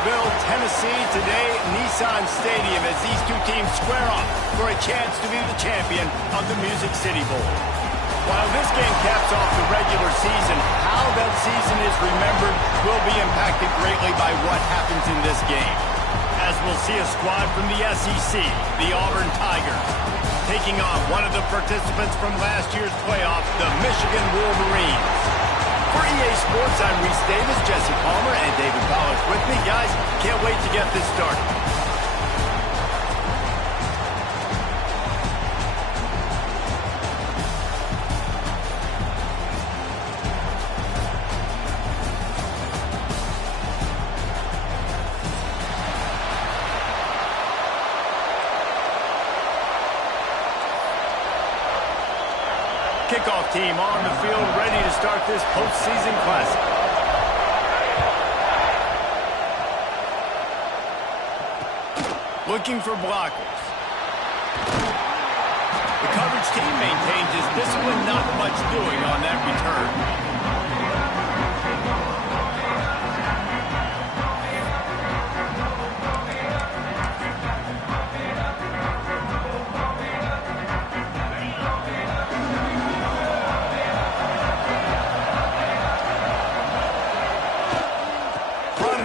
Nashville, Tennessee, today Nissan Stadium as these two teams square off for a chance to be the champion of the Music City Bowl. While this game caps off the regular season, how that season is remembered will be impacted greatly by what happens in this game. As we'll see a squad from the SEC, the Auburn Tigers, taking on one of the participants from last year's playoff, the Michigan Wolverines. For EA Sports, I'm Reese Davis, Jesse Palmer, and David Collins with me. Guys, can't wait to get this started. Kickoff team on the field, ready to start this postseason classic. Looking for blockers. The coverage team maintains his discipline, not much doing on that return.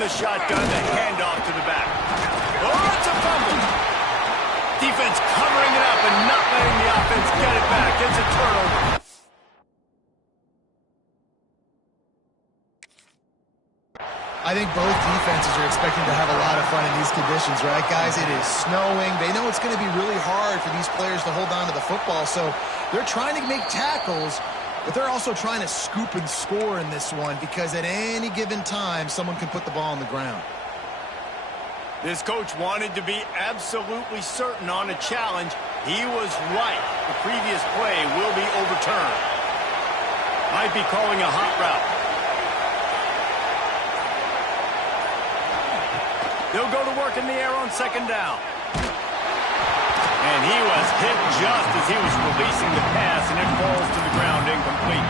Shotgun, the handoff to the back. Oh, it's a fumble. Defense covering it up and not letting the offense get it back. It's a turnover. I think both defenses are expecting to have a lot of fun in these conditions, right, guys? It is snowing. They know it's going to be really hard for these players to hold on to the football, so they're trying to make tackles, but they're also trying to scoop and score in this one because at any given time, someone can put the ball on the ground. This coach wanted to be absolutely certain on a challenge. He was right. The previous play will be overturned. Might be calling a hot route. They'll go to work in the air on second down. And he was hit just as he was releasing the pass, and it falls to the ground incomplete.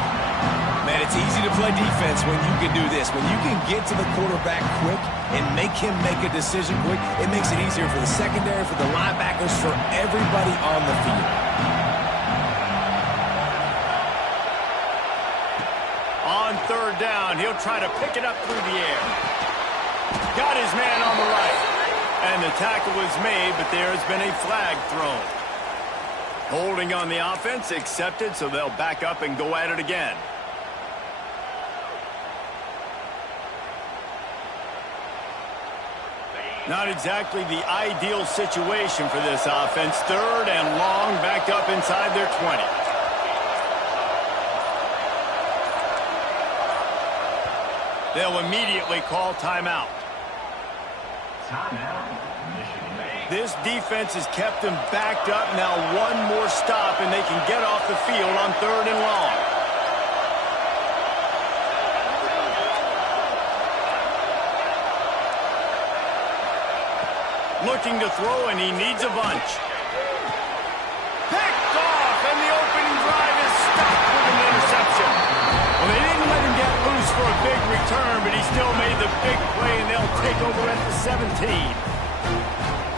Man, it's easy to play defense when you can do this. When you can get to the quarterback quick and make him make a decision quick, it makes it easier for the secondary, for the linebackers, for everybody on the field. On third down, he'll try to pick it up through the air. Got his man on the right. And the tackle was made, but there has been a flag thrown. Holding on the offense, accepted, so they'll back up and go at it again. Not exactly the ideal situation for this offense. Third and long, backed up inside their 20. They'll immediately call timeout. This defense has kept them backed up. Now one more stop, and they can get off the field on third and long. Looking to throw, and he needs a bunch. Picked off, and the opening drive is stopped with an interception. Well, they didn't let him get loose for a big return, but he still made the big play, and they'll take over at the 17.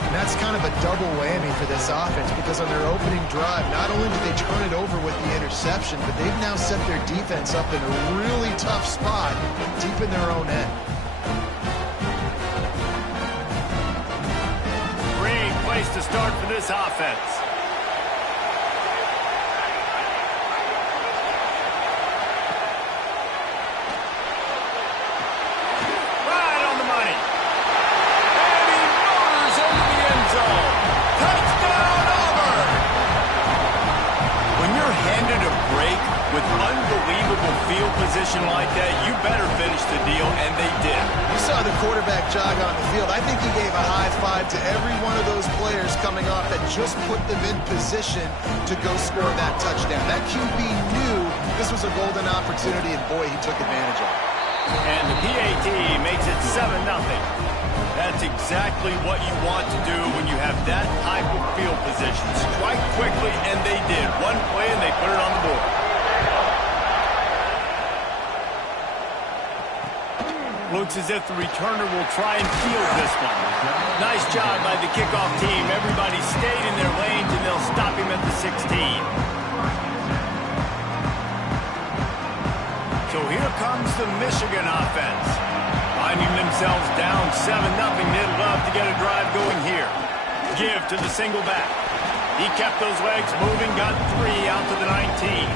And that's kind of a double whammy for this offense because on their opening drive, not only did they turn it over with the interception, but they've now set their defense up in a really tough spot deep in their own end. Great place to start for this offense. With unbelievable field position like that, you better finish the deal, and they did. You saw the quarterback jog on the field. I think he gave a high five to every one of those players coming off that just put them in position to go score that touchdown. That QB knew this was a golden opportunity, and boy, he took advantage of it. And the PAT makes it 7-0. That's exactly what you want to do when you have that type of field position. Strike quickly, and they did. One play, and they put it on the board. Looks as if the returner will try and field this one. Nice job by the kickoff team. Everybody stayed in their lanes, and they'll stop him at the 16. So here comes the Michigan offense. Finding themselves down 7-0, they'd love to get a drive going here. Give to the single back. He kept those legs moving, got 3 out to the 19.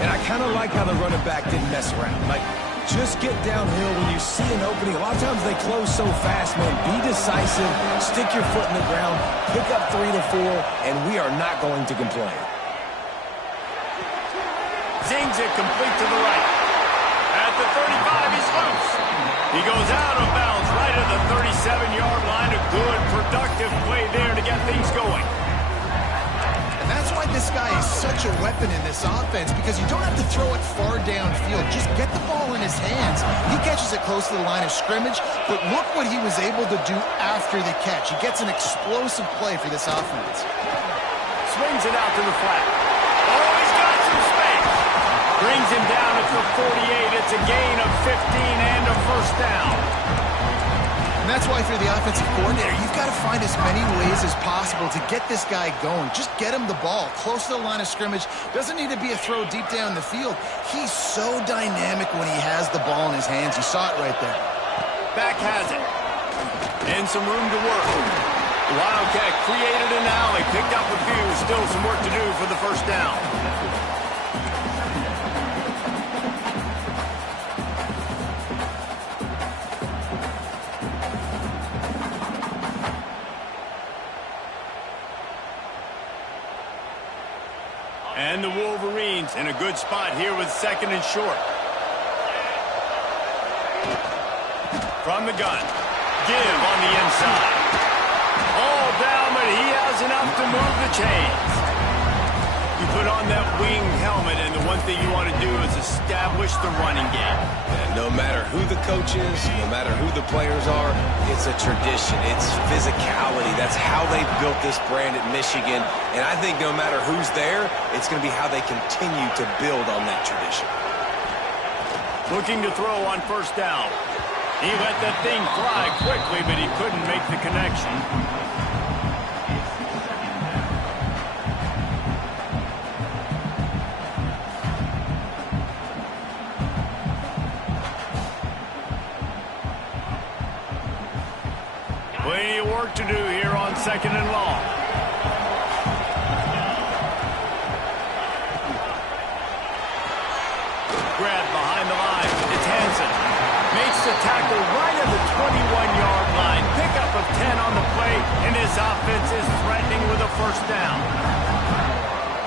And I kind of like how the running back didn't mess around. Like, just get downhill when you see an opening. A lot of times they close so fast, man. Be decisive, stick your foot in the ground, pick up 3 to 4, and we are not going to complain. Zings it complete to the right. At the 35, he's loose. He goes out of bounds right at the 37-yard line. A good, productive play there to get things going. And that's why this guy is such a weapon in this offense, because you don't have to throw it far downfield. Just get the ball in his hands. He catches it close to the line of scrimmage, but look what he was able to do after the catch. He gets an explosive play for this offense. Swings it out to the flat. Oh, he's got some space. Brings him down at the 48. It's a gain of 15 and a first down. And that's why for the offensive coordinator, you've got to find as many ways as possible to get this guy going. Just get him the ball close to the line of scrimmage. Doesn't need to be a throw deep down the field. He's so dynamic when he has the ball in his hands. You saw it right there. Back has it. And some room to work. The Wildcat created an alley, picked up a few. Still some work to do for the first down. And the Wolverines in a good spot here with 2nd and short. From the gun. Give on the inside. All down, but he has enough to move the chains. You put on that wing helmet, and the one thing you want to do is establish the running game. And no matter who the coach is, no matter who the players are, it's a tradition. It's physicality. That's how they built this brand at Michigan. And I think no matter who's there, it's going to be how they continue to build on that tradition. Looking to throw on first down. He let that thing fly quickly, but he couldn't make the connection. Plenty of work to do here on 2nd and long. Grab behind the line. It's Hansen. Makes the tackle right at the 21-yard line. Pickup of 10 on the play, and his offense is threatening with a first down.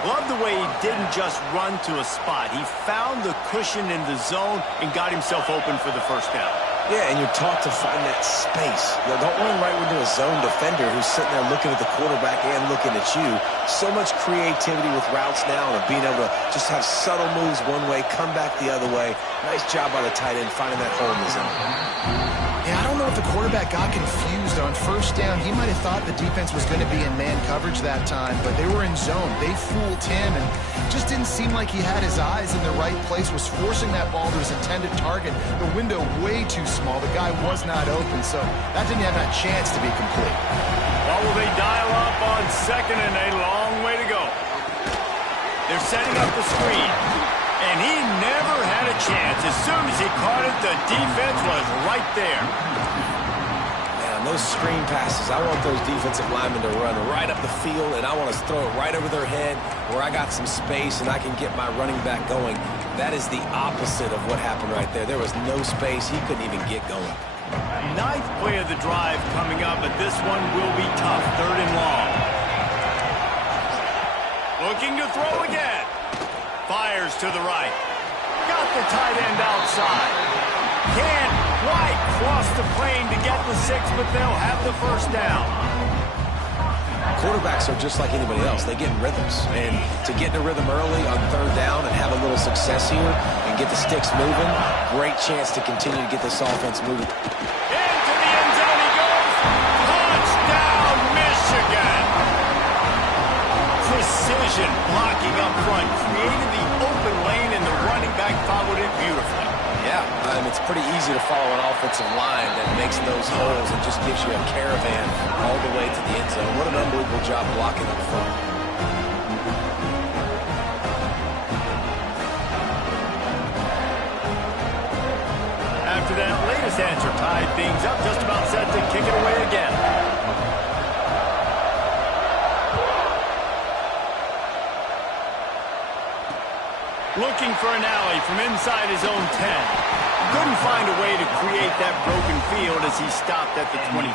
Love the way he didn't just run to a spot. He found the cushion in the zone and got himself open for the first down. Yeah, and you're taught to find that space. You know, don't run right into a zone defender who's sitting there looking at the quarterback and looking at you. So much creativity with routes now and being able to just have subtle moves one way, come back the other way. Nice job by the tight end finding that hole in the zone. Yeah, I don't know if the quarterback got confused on first down. He might have thought the defense was going to be in man coverage that time, but they were in zone. They fooled him and just didn't seem like he had his eyes in the right place, was forcing that ball to his intended target. The window way too small. The guy was not open, so that didn't have a chance to be complete. Well, will they dial up on 2nd and a long way to go? They're setting up the screen. And he never had a chance. As soon as he caught it, the defense was right there. Man, those screen passes, I want those defensive linemen to run right up the field, and I want to throw it right over their head where I got some space and I can get my running back going. That is the opposite of what happened right there. There was no space. He couldn't even get going. 9th play of the drive coming up, but this one will be tough. 3rd and long. Looking to throw again. Fires to the right. Got the tight end outside. Can't quite cross the plane to get the 6, but they'll have the first down. Quarterbacks are just like anybody else. They get in rhythms. And to get in a rhythm early on 3rd down and have a little success here and get the sticks moving, great chance to continue to get this offense moving. Into the end zone he goes. Touchdown, Michigan. Precision blocking up front. Created the open lane, and the running back followed it beautifully. Yeah, it's pretty easy to follow an offensive line that makes those holes and just gives you a caravan all the way to the end zone. What an unbelievable job blocking up front. After that latest answer tied things up, just about set to kick it away again. Looking for an alley from inside his own 10. Couldn't find a way to create that broken field as he stopped at the 25.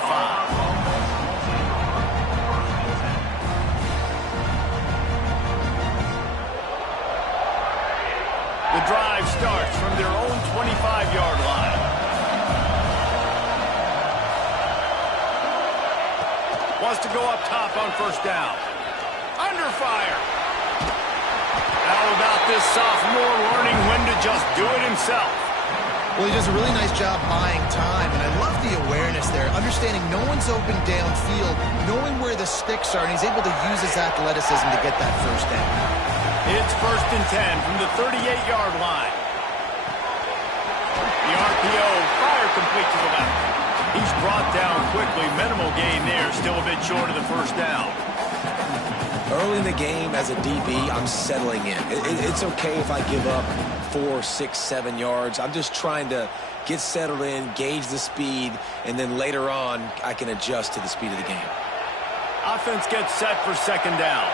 The drive starts from their own 25-yard line. Wants to go up top on first down. Under fire. How about this sophomore learning when to just do it himself? Well, he does a really nice job buying time, and I love the awareness there, understanding no one's open downfield, knowing where the sticks are, and he's able to use his athleticism to get that first down. It's 1st and 10 from the 38-yard line. The RPO, fire complete to the left. He's brought down quickly. Minimal gain there, still a bit short of the first down. Early in the game, as a DB, I'm settling in. It's okay if I give up 4, 6, 7 yards. I'm just trying to get settled in, gauge the speed, and then later on, I can adjust to the speed of the game. Offense gets set for second down.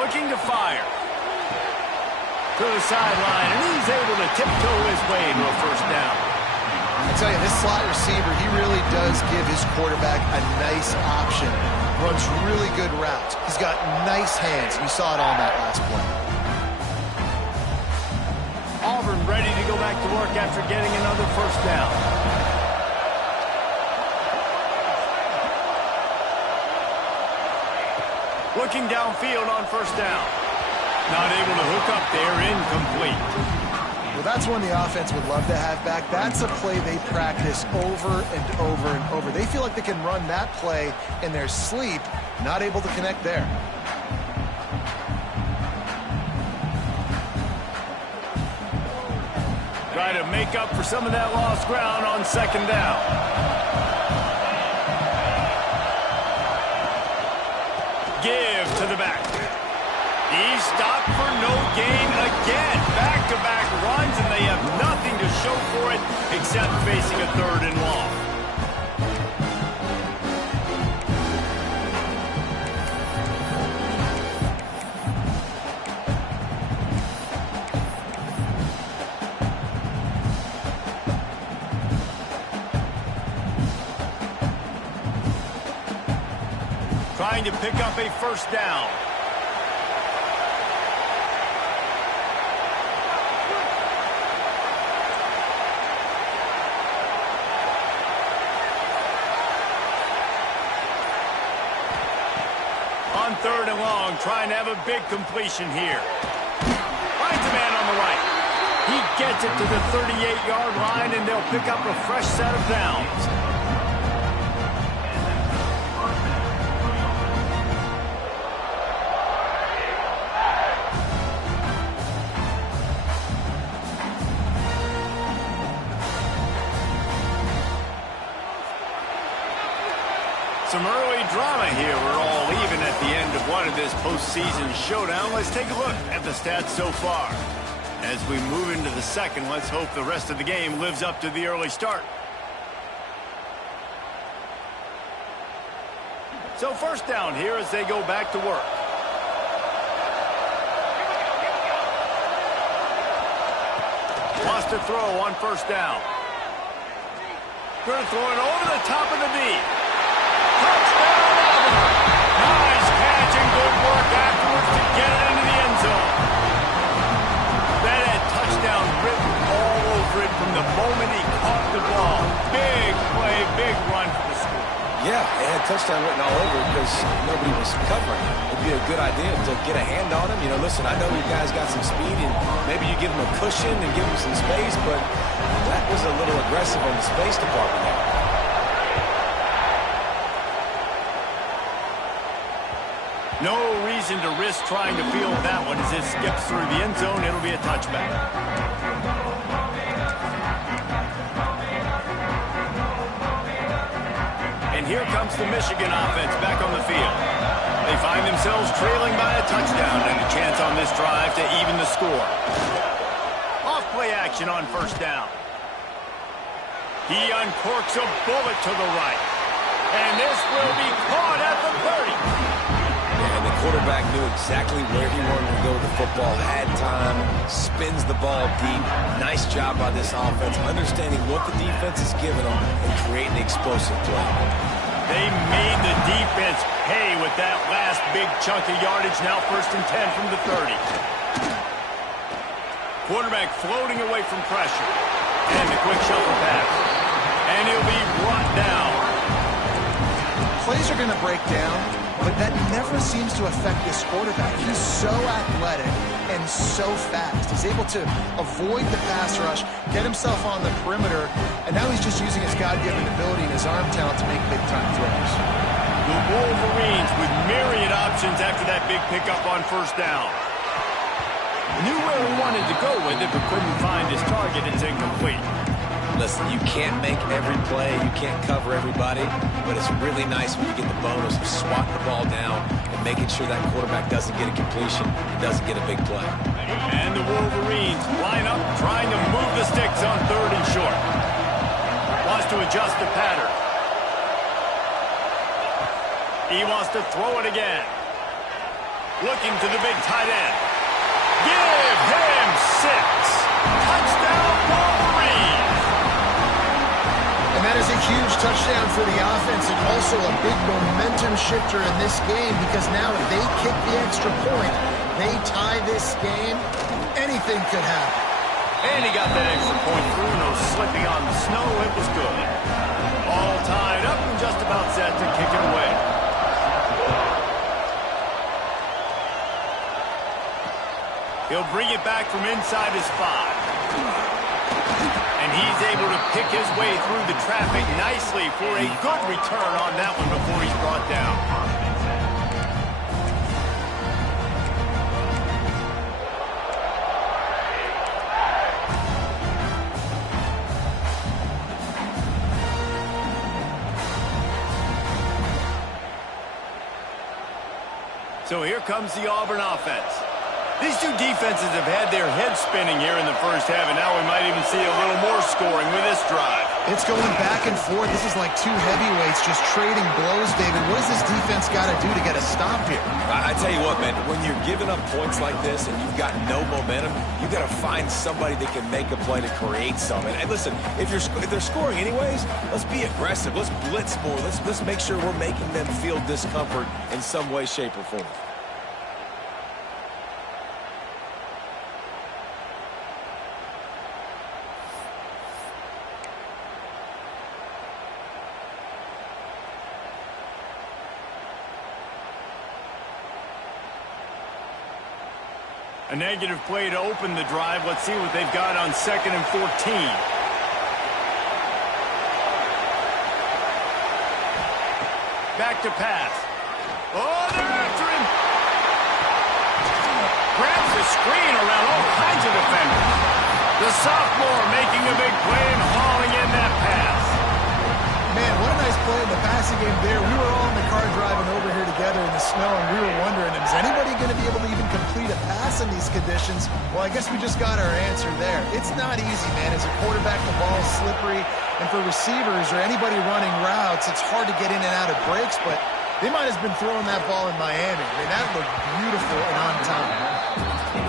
Looking to fire. To the sideline, and he's able to tiptoe his way into a first down. I tell you, this slot receiver, he really does give his quarterback a nice option. Runs really good routes. He's got nice hands. You saw it on that last play. Auburn ready to go back to work after getting another first down. Looking downfield on first down. Not able to hook up there, incomplete. Well, that's one the offense would love to have back. That's a play they practice over and over and over. They feel like they can run that play in their sleep, not able to connect there. Try to make up for some of that lost ground on second down. Give to the back. He stopped for no gain again. Back-to-back runs, and they have nothing to show for it except facing a 3rd and long. Trying to pick up a first down. On 3rd and long, trying to have a big completion here. Finds a man on the right. He gets it to the 38-yard line, and they'll pick up a fresh set of downs. Some early drama here. We're all even at the end of one of this postseason showdown. Let's take a look at the stats so far. As we move into the second, let's hope the rest of the game lives up to the early start. So first down here as they go back to work. Wants to throw on first down. Going to throw it over the top of the D. Touchdown, Auburn. Nice catch and good work afterwards to get it into the end zone. That had touchdown written all over it from the moment he caught the ball. Big play, big run for the score. Yeah, it had touchdown written all over because nobody was covering it. It'd be a good idea to get a hand on him. You know, listen, I know you guys got some speed, and maybe you give him a cushion and give him some space, but that was a little aggressive on the space department there. No reason to risk trying to field that one. As it skips through the end zone, it'll be a touchback. And here comes the Michigan offense back on the field. They find themselves trailing by a touchdown and a chance on this drive to even the score. Off-play action on first down. He uncorks a bullet to the right. And this will be caught at the 30. And the quarterback knew exactly where he wanted to go with the football, had time, spins the ball deep. Nice job by this offense, understanding what the defense is giving them and creating an explosive play. They made the defense pay with that last big chunk of yardage. Now 1st and 10 from the 30. Quarterback floating away from pressure. And the quick shuffle pass. And he'll be brought down. Plays are going to break down, but that never seems to affect this quarterback. He's so athletic and so fast. He's able to avoid the pass rush, get himself on the perimeter, and now he's just using his God-given ability and his arm talent to make big-time throws. The Wolverines with myriad options after that big pickup on first down. Knew where he wanted to go with it, but couldn't find his target. It's incomplete. Listen, you can't make every play, you can't cover everybody, but it's really nice when you get the bonus of swatting the ball down and making sure that quarterback doesn't get a completion and doesn't get a big play. And the Wolverines line up, trying to move the sticks on 3rd and short. Wants to adjust the pattern. He wants to throw it again. Looking to the big tight end. Give him 6. Touchdown, Wolverines! And that is a huge touchdown for the offense and also a big momentum shifter in this game because now if they kick the extra point, they tie this game, anything could happen. And he got that extra point through, no slipping on the snow, it was good. All tied up and just about set to kick it away. He'll bring it back from inside his 5. And he's able to pick his way through the traffic nicely for a good return on that one before he's brought down. So here comes the Auburn offense. These two defenses have had their heads spinning here in the first half, and now we might even see a little more scoring with this drive. It's going back and forth. This is like two heavyweights just trading blows, David. What does this defense got to do to get a stop here? I tell you what, man, when you're giving up points like this and you've got no momentum, you've got to find somebody that can make a play to create something. And listen, if they're scoring anyways, let's be aggressive. Let's blitz more. Let's make sure we're making them feel discomfort in some way, shape, or form. A negative play to open the drive. Let's see what they've got on 2nd and 14. Back to pass. Oh, they're after him. Grabs the screen around all kinds of defenders. The sophomore making a big play and hauling in that pass. Man, what a nice play in the passing game there. We were all in the car driving over here together in the snow, and we were wondering, is anybody going to be able to even complete a pass in these conditions? Well, I guess we just got our answer there. It's not easy, man. As a quarterback, the ball is slippery, and for receivers or anybody running routes, it's hard to get in and out of breaks, but they might have been throwing that ball in Miami. I mean, that looked beautiful and on time.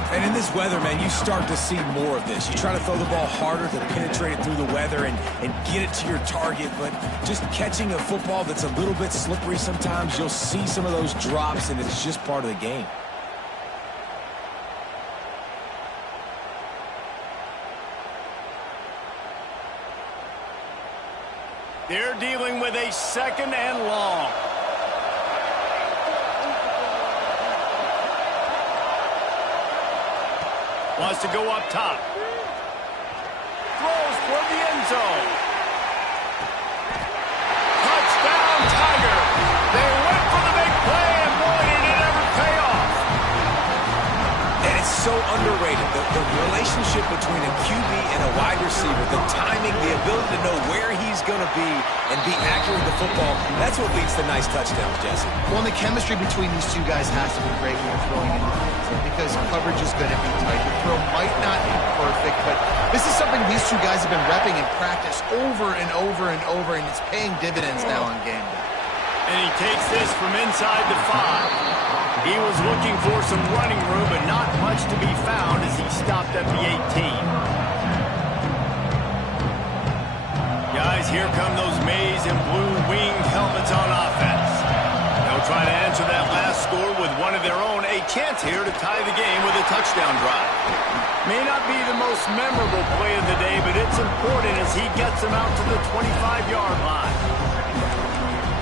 And in this weather, man, you start to see more of this. You try to throw the ball harder to penetrate it through the weather and get it to your target, but just catching a football that's a little bit slippery sometimes, you'll see some of those drops, and it's just part of the game. They're dealing with a 2nd and long. Wants to go up top. Throws for the end zone. Touchdown, Tiger. They went for the big play, and boy, did it ever underrated. The relationship between a QB and a wide receiver, the timing, the ability to know where he's going to be and be accurate with the football, that's what leads to nice touchdowns, Jesse. Well, and the chemistry between these two guys has to be great when you're throwing in the field because coverage is going to be tight. The throw might not be perfect, but this is something these two guys have been repping in practice over and over and over, and it's paying dividends now on game day. And he takes this from inside the 5. He was looking for some running room, but not much to be found as he stopped at the 18. Guys, here come those maize and blue winged helmets on offense. They'll try to answer that last score with one of their own. A chance here to tie the game with a touchdown drive. May not be the most memorable play of the day, but it's important as he gets them out to the 25-yard line.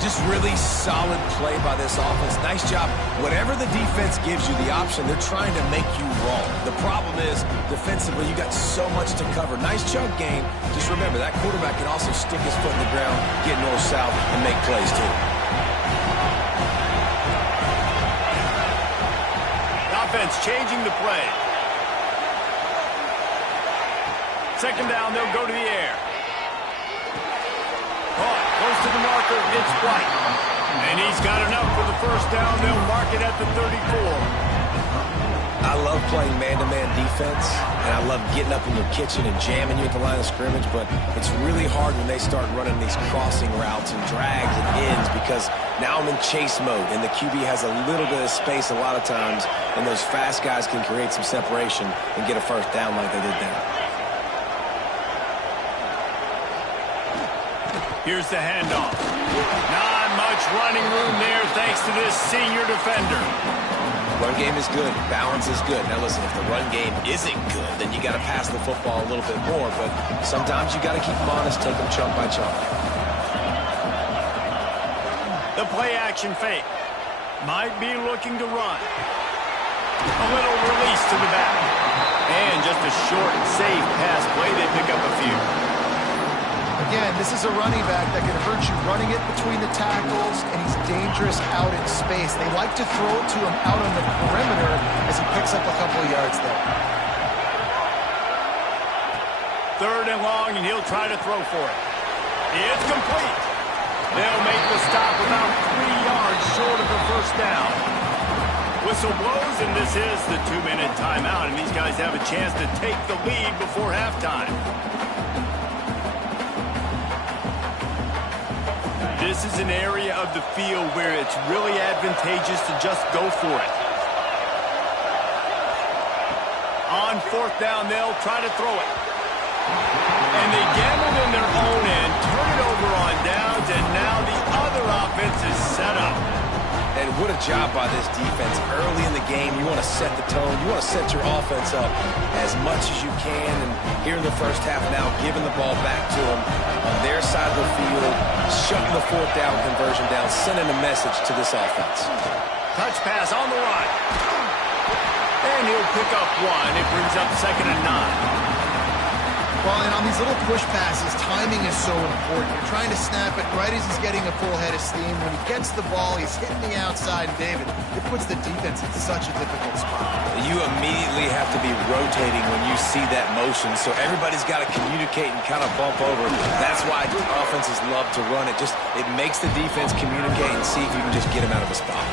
Just really solid play by this offense. Nice job. Whatever the defense gives you the option, they're trying to make you wrong. The problem is, defensively, you got so much to cover. Nice chunk game. Just remember, that quarterback can also stick his foot in the ground, get north-south, and make plays, too. Offense changing the play. Second down, they'll go to the air. Caught, close to the marker, it's White. And he's got enough for the first down. They'll mark it at the 34. I love playing man-to-man defense, and I love getting up in your kitchen and jamming you at the line of scrimmage, but it's really hard when they start running these crossing routes and drags and ends because now I'm in chase mode, and the QB has a little bit of space a lot of times, and those fast guys can create some separation and get a first down like they did there. Here's the handoff. Not much running room there thanks to this senior defender. Run game is good. Balance is good. Now listen, if the run game isn't good, then you got to pass the football a little bit more. But sometimes you got to keep them honest, take them chunk by chunk. The play action fake. Might be looking to run. A little release to the back. And just a short, safe pass play. They pick up a few. Again, this is a running back that can hurt you running it between the tackles, and he's dangerous out in space. They like to throw it to him out on the perimeter as he picks up a couple of yards there. Third and long, and he'll try to throw for it. It's complete. They'll make the stop about 3 yards short of the first down. Whistle blows, and this is the 2-minute timeout, and these guys have a chance to take the lead before halftime. This is an area of the field where it's really advantageous to just go for it. On fourth down, they'll try to throw it. And they gambled in their own end, turn it over on downs, and now the other offense is set up. And what a job by this defense. Early in the game, you want to set the tone. You want to set your offense up as much as you can. And here in the first half now, giving the ball back to them on their side of the field, shutting the fourth down conversion down, sending a message to this offense. Touch pass on the run. And he'll pick up one. It brings up 2nd and 9. Well, and on these little push passes, timing is so important. You're trying to snap it right as he's getting a full head of steam. When he gets the ball, he's hitting the outside. And David, it puts the defense in such a difficult spot. You immediately have to be rotating when you see that motion, so everybody's got to communicate and kind of bump over. That's why offenses love to run it. It makes the defense communicate and see if you can just get him out of a spot.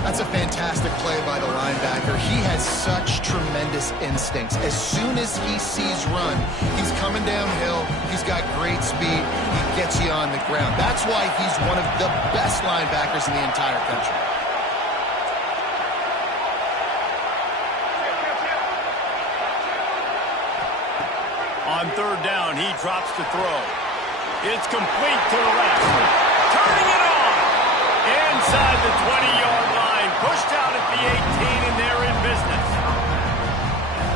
That's a fantastic play by the linebacker. He has such tremendous instincts. As soon as he sees run, he's coming downhill. He's got great speed. He gets you on the ground. That's why he's one of the best linebackers in the entire country. On third down, he drops to throw. It's complete to the left. Turning it on. Inside the 20-yard line. Pushed out at the 18, and they're in business.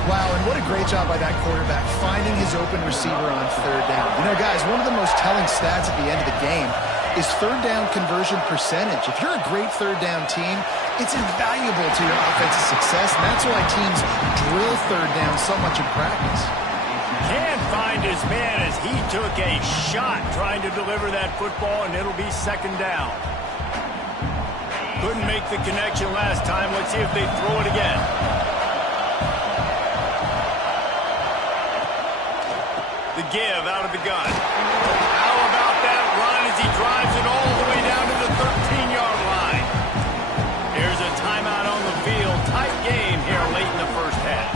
Wow, and what a great job by that quarterback finding his open receiver on third down. You know, guys, one of the most telling stats at the end of the game is third down conversion percentage. If you're a great third down team, it's invaluable to your offensive success, and that's why teams drill third down so much in practice. Can't find his man as he took a shot trying to deliver that football, and it'll be second down. Couldn't make the connection last time. Let's see if they throw it again. give out of the gun. How about that run as he drives it all the way down to the 13-yard line? Here's a timeout on the field. Tight game here late in the first half.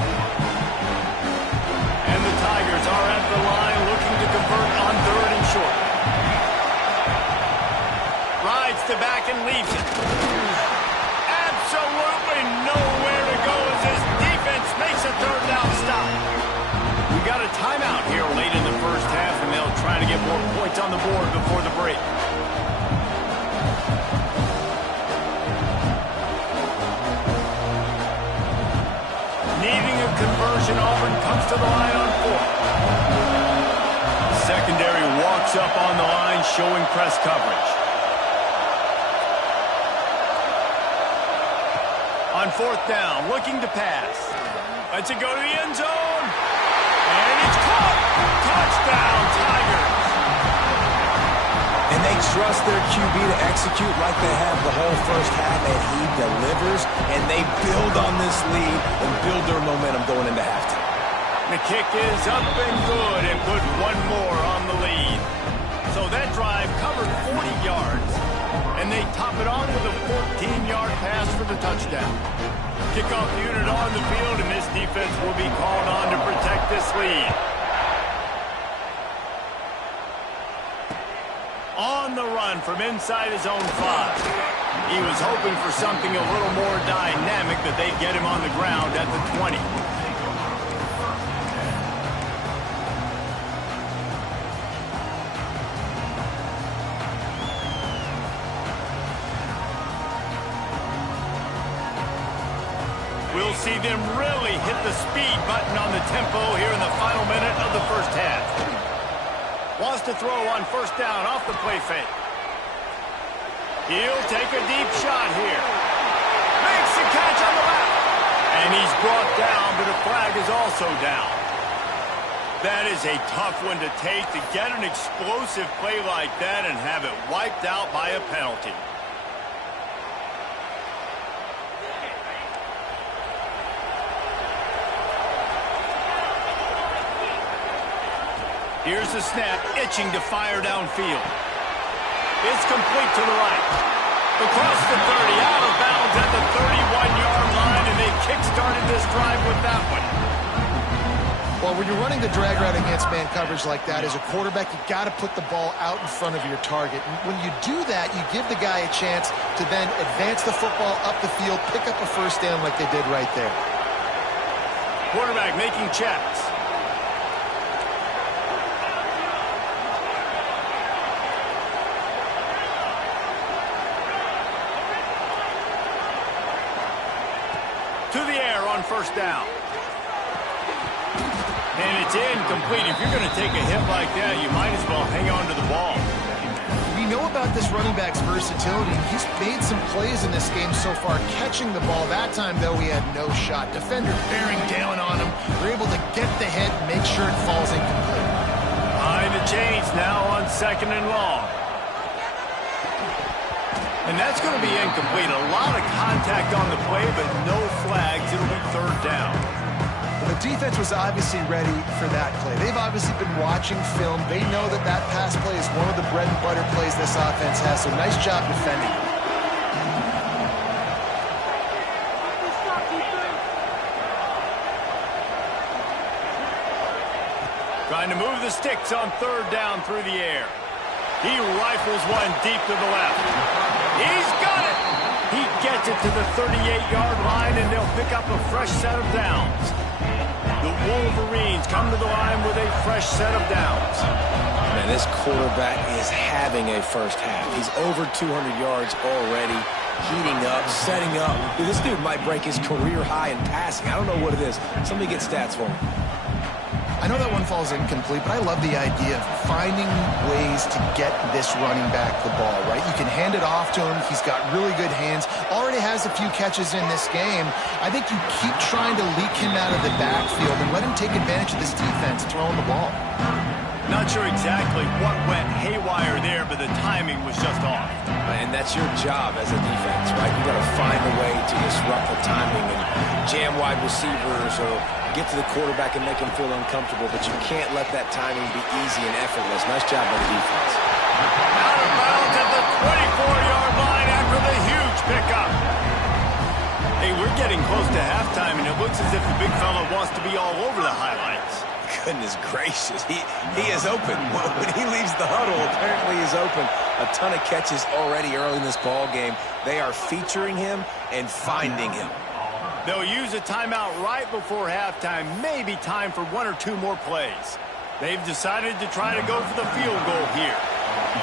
And the Tigers are at the line looking to convert on 3rd and short. Rides to back and leaves it. Absolutely nowhere to go as this defense makes a 3rd down stop. We got a timeout here late in the first half, and they'll try to get more points on the board before the break. Needing a conversion, Auburn comes to the line on 4th. Secondary walks up on the line, showing press coverage. On 4th down, looking to pass. Lets it go to the end zone. And it's caught. Touchdown, Tigers. And they trust their QB to execute like they have the whole first half, and he delivers, and they build on this lead and build their momentum going into halftime. The kick is up and good and put one more on the lead. So that drive covered 40 yards, and they top it on with a 14-yard pass for the touchdown. Kickoff unit on the field, and this defense will be called on to protect this lead. On the run from inside his own 5. He was hoping for something a little more dynamic, but they get him on the ground at the 20. We'll see them really hit the speed button on the tempo here in the final minute of the first half. Wants to throw on 1st down off the play fake. He'll take a deep shot here. Makes the catch on the left. And he's brought down, but a flag is also down. That is a tough one to take, to get an explosive play like that and have it wiped out by a penalty. Here's the snap, itching to fire downfield. It's complete to the right. Across the 30, out of bounds at the 31-yard line, and they kick-started this drive with that one. Well, when you're running the drag route against man coverage like that, as a quarterback, you got to put the ball out in front of your target. And when you do that, you give the guy a chance to then advance the football up the field, pick up a 1st down like they did right there. Quarterback making checks. To the air on 1st down. And it's incomplete. If you're going to take a hit like that, you might as well hang on to the ball. We know about this running back's versatility. He's made some plays in this game so far, catching the ball. That time, though, he had no shot. Defender bearing down on him. They're able to get the hit and make sure it falls incomplete. Behind the chains now on 2nd and long. And that's going to be incomplete. A lot of contact on the play, but no flags. It'll be 3rd down. Well, the defense was obviously ready for that play. They've obviously been watching film. They know that that pass play is one of the bread and butter plays this offense has, so nice job defending. Trying to move the sticks on 3rd down through the air. He rifles one deep to the left. He's got it! He gets it to the 38-yard line, and they'll pick up a fresh set of downs. The Wolverines come to the line with a fresh set of downs. Man, this quarterback is having a first half. He's over 200 yards already, heating up, setting up. Dude, this dude might break his career high in passing. I don't know what it is. Somebody get stats for me. I know that one falls incomplete, but I love the idea of finding ways to get this running back the ball, right? You can hand it off to him. He's got really good hands. Already has a few catches in this game. I think you keep trying to leak him out of the backfield and let him take advantage of this defense throwing the ball. Not sure exactly what went haywire there, but the timing was just off. And that's your job as a defense, right? You got to find a way to disrupt the timing and jam wide receivers or get to the quarterback and make him feel uncomfortable, but you can't let that timing be easy and effortless. Nice job by the defense. Out of bounds at the 24-yard line after the huge pickup. Hey, we're getting close to halftime, and it looks as if the big fella wants to be all over the highlights. Goodness gracious, he is open. When he leaves the huddle, apparently he's open. A ton of catches already early in this ball game. They are featuring him and finding him. They'll use a timeout right before halftime, maybe time for one or two more plays. They've decided to try to go for the field goal here.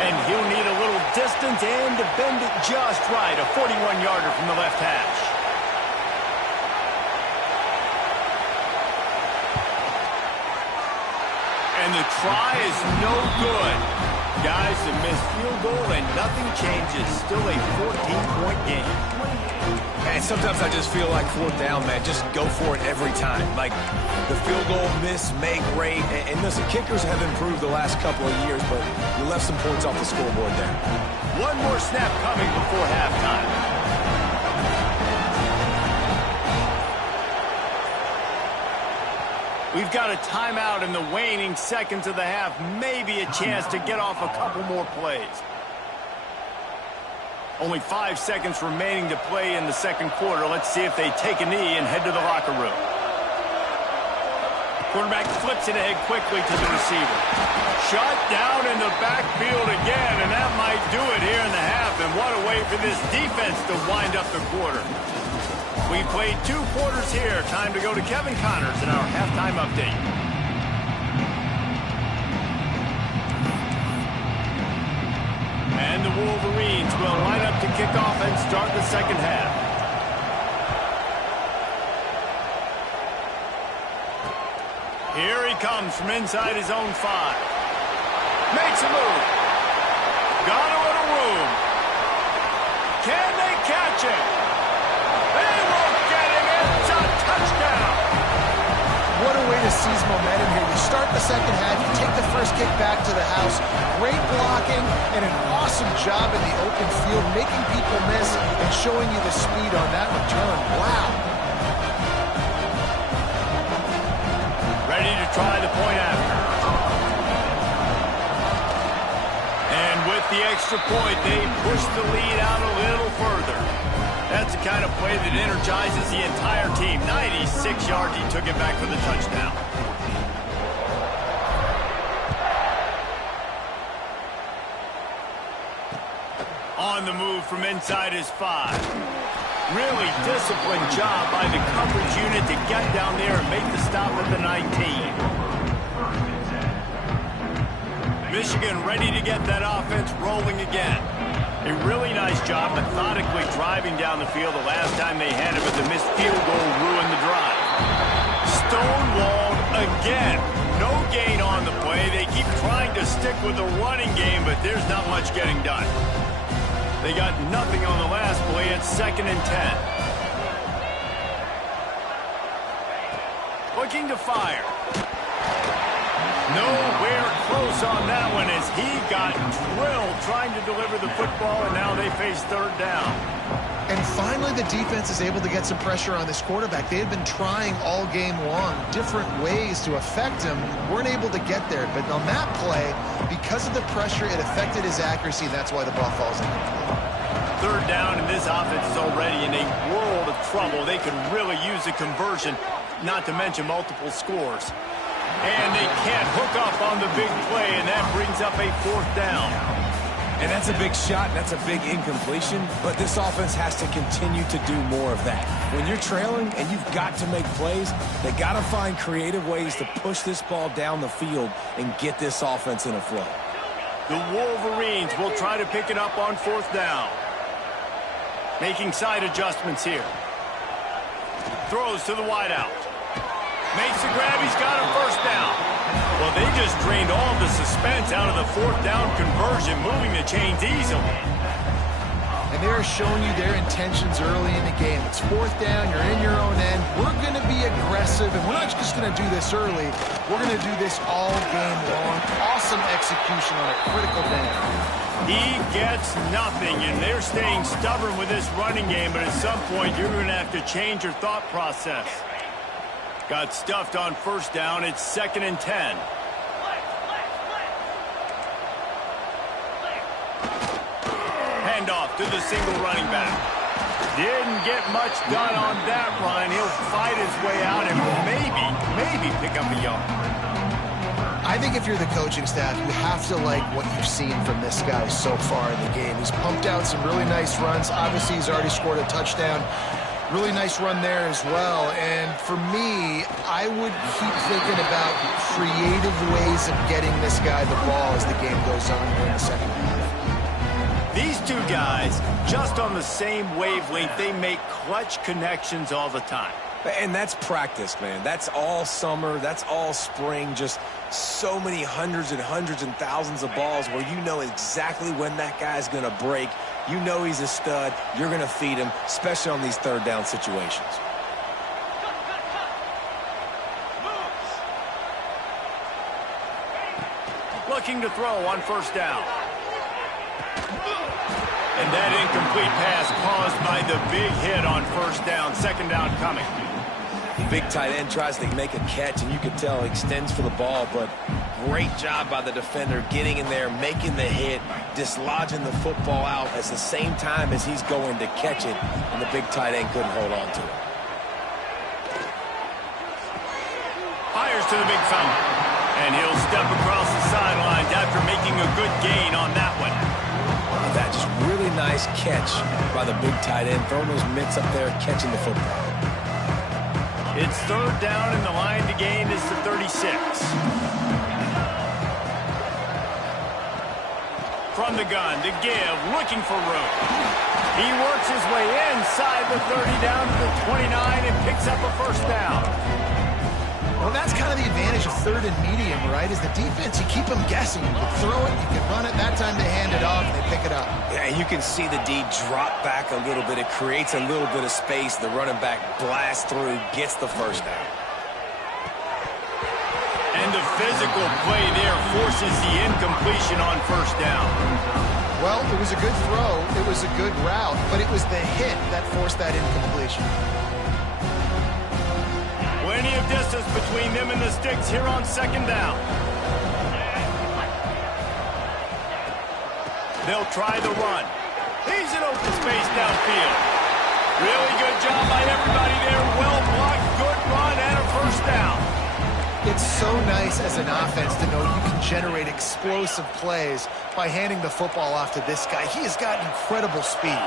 And he'll need a little distance and to bend it just right, a 41-yarder from the left hash. And the try is no good. Guys, a missed field goal and nothing changes. Still a 14-point game. And sometimes I just feel like fourth down, man. Just go for it every time. Like the field goal miss, make rate. And listen, kickers have improved the last couple of years, but you left some points off the scoreboard there. One more snap coming before halftime. We've got a timeout in the waning seconds of the half. Maybe a chance to get off a couple more plays. Only 5 seconds remaining to play in the second quarter. Let's see if they take a knee and head to the locker room. Quarterback flips it ahead quickly to the receiver. Shut down in the backfield again, and that might do it here in the half. And what a way for this defense to wind up the quarter. We played 2 quarters here. Time to go to Kevin Connors in our halftime update. And the Wolverines will line up to kick off and start the second half. Here he comes from inside his own 5. Makes a move. Got a little room. Can they catch him? They won't get him. It's a touchdown. What a way to seize momentum here. You start the second half, you take the first kick back to the house. Great blocking and an awesome job in the open field, making people miss and showing you the speed on that return. Wow. Ready to try the point after. And with the extra point, they push the lead out a little further. That's the kind of play that energizes the entire team. 96 yards, he took it back for the touchdown. On the move from inside his 5. Really disciplined job by the coverage unit to get down there and make the stop at the 19. Michigan ready to get that offense rolling again. A really nice job methodically driving down the field. The last time they had it, but the missed field goal ruined the drive. Stonewalled again. No gain on the play. They keep trying to stick with the running game, but there's not much getting done. They got nothing on the last play. It's 2nd and 10. Looking to fire. Nowhere close on that one as he got drilled trying to deliver the football, and now they face 3rd down. And finally, the defense is able to get some pressure on this quarterback. They had been trying all game long different ways to affect him. Weren't able to get there. But on that play, because of the pressure, it affected his accuracy. That's why the ball falls incomplete. 3rd down, and this offense is already in a world of trouble. They could really use a conversion, not to mention multiple scores. And they can't hook up on the big play, and that brings up a 4th down. And that's a big shot, and that's a big incompletion, but this offense has to continue to do more of that. When you're trailing and you've got to make plays, they got to find creative ways to push this ball down the field and get this offense in a flow. The Wolverines will try to pick it up on 4th down. Making side adjustments here. Throws to the wideout. Makes the grab, he's got a 1st down. Well, they just drained all the suspense out of the 4th down conversion, moving the chains easily. and they're showing you their intentions early in the game. It's fourth down, you're in your own end. We're going to be aggressive, and we're not just going to do this early. We're going to do this all game long. Awesome execution on a critical down. He gets nothing, and they're staying stubborn with this running game, but at some point you're going to have to change your thought process. Got stuffed on first down. It's 2nd and 10. Handoff to the single running back. Didn't get much done on that run. He'll fight his way out and maybe pick up a yard. I think if you're the coaching staff, you have to like what you've seen from this guy so far in the game. He's pumped out some really nice runs. Obviously, he's already scored a touchdown. Really nice run there as well. And for me, I would keep thinking about creative ways of getting this guy the ball as the game goes on here in the second half. These two guys, just on the same wavelength, they make clutch connections all the time. And that's practice, man. That's all summer. That's all spring. Just so many hundreds and thousands of balls where you know exactly when that guy's going to break. You know he's a stud. You're going to feed him, especially on these third down situations. Looking to throw on first down. And that incomplete pass caused by the big hit on first down. 2nd down coming. Big tight end tries to make a catch, and you can tell he extends for the ball, but great job by the defender getting in there, making the hit, dislodging the football out at the same time as he's going to catch it, and the big tight end couldn't hold on to it. Fires to the big fella, and he'll step across the sidelines after making a good gain on that one. That just really nice catch by the big tight end, throwing those mitts up there, catching the football. It's 3rd down, and the line to gain is the 36. From the gun to give, looking for room. He works his way inside the 30 down to the 29 and picks up a first down. Well, that's kind of the advantage of 3rd and medium, right? Is the defense, you keep them guessing. You can throw it, you can run it. That time they hand it off and they pick it up. Yeah, you can see the D drop back a little bit. It creates a little bit of space. The running back blasts through, gets the first down. And the physical play there forces the incompletion on first down. Well, it was a good throw. It was a good route, but it was the hit that forced that incompletion. Plenty of distance between them and the sticks here on 2nd down. They'll try the run. He's in open space downfield. Really good job by everybody there. Well blocked, good run, and a first down. It's so nice as an offense to know you can generate explosive plays by handing the football off to this guy. He has got incredible speed.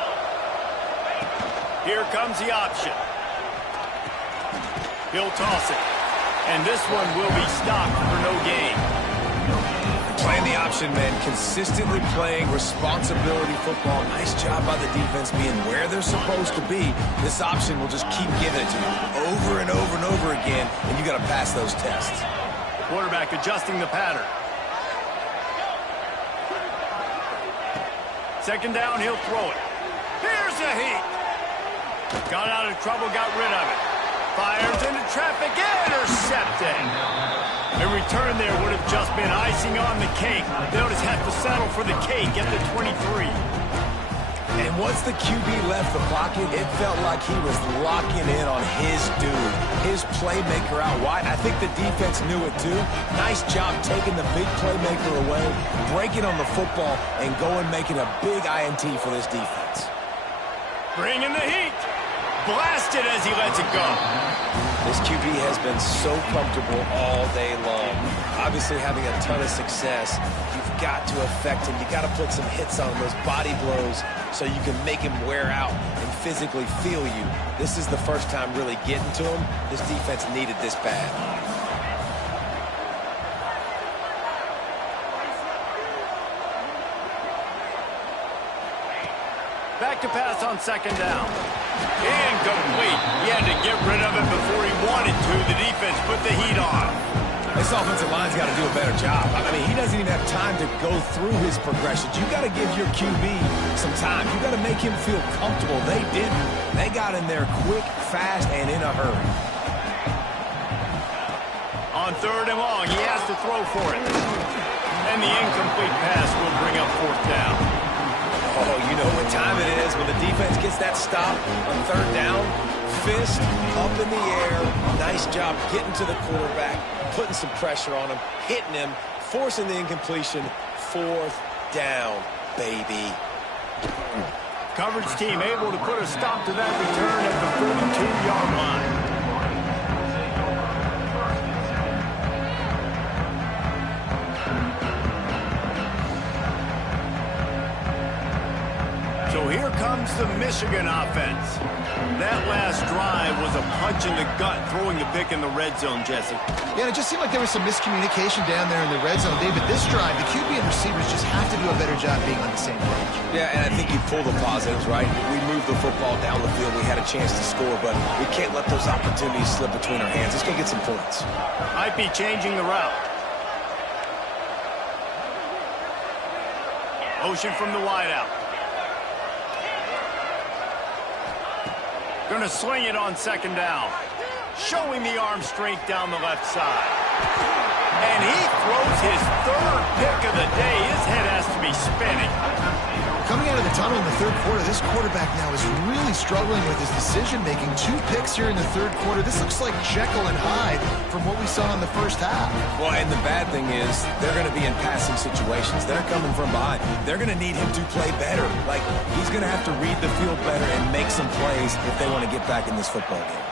Here comes the option. He'll toss it. And this one will be stopped for no gain. Playing the option, man. Consistently playing responsibility football. Nice job by the defense being where they're supposed to be. This option will just keep giving it to you over and over and over again, and you got to pass those tests. Quarterback adjusting the pattern. 2nd down, he'll throw it. Here's a heat. Got out of trouble, got rid of it. Fires into traffic, intercepted. A return there would have just been icing on the cake. They'll just have to settle for the cake at the 23. And once the QB left the pocket, it felt like he was locking in on his dude, his playmaker out wide. I think the defense knew it too. Nice job taking the big playmaker away, breaking on the football, and going making a big INT for this defense. Bringing the heat. Blasted as he lets it go. This QB has been so comfortable all day long. Obviously having a ton of success. You've got to affect him. You got to put some hits on those body blows so you can make him wear out and physically feel you. This is the first time really getting to him. This defense needed this bad. Back to pass on 2nd down. Incomplete. He had to get rid of it before he wanted to. The defense put the heat on. This offensive line's got to do a better job. I mean, he doesn't even have time to go through his progressions. You got to give your QB some time. You got to make him feel comfortable. They didn't. They got in there quick, fast, and in a hurry. On 3rd and long, he has to throw for it. And the incomplete pass will bring up 4th down. Oh, you know what time it is when the defense gets that stop on 3rd down. Fist up in the air. Nice job getting to the quarterback, putting some pressure on him, hitting him, forcing the incompletion. 4th down, baby. Coverage team able to put a stop to that return at the 42-yard line. So here comes the Michigan offense. That last drive was a punch in the gut, throwing the pick in the red zone, Jesse. Yeah, it just seemed like there was some miscommunication down there in the red zone. David, this drive, the QB and receivers just have to do a better job being on the same page. Yeah, and I think you pull the positives, right? We moved the football down the field. We had a chance to score, but we can't let those opportunities slip between our hands. Let's go get some points. Might be changing the route. Motion from the wideout. Going to sling it on 2nd down. Showing the arm strength down the left side. And he throws his 3rd pick of the day. His head has to be spinning. Coming out of the tunnel in the 3rd quarter, this quarterback now is really struggling with his decision-making. 2 picks here in the 3rd quarter. This looks like Jekyll and Hyde from what we saw in the 1st half. Well, and the bad thing is they're going to be in passing situations. They're coming from behind. They're going to need him to play better. Like, he's going to have to read the field better and make some plays if they want to get back in this football game.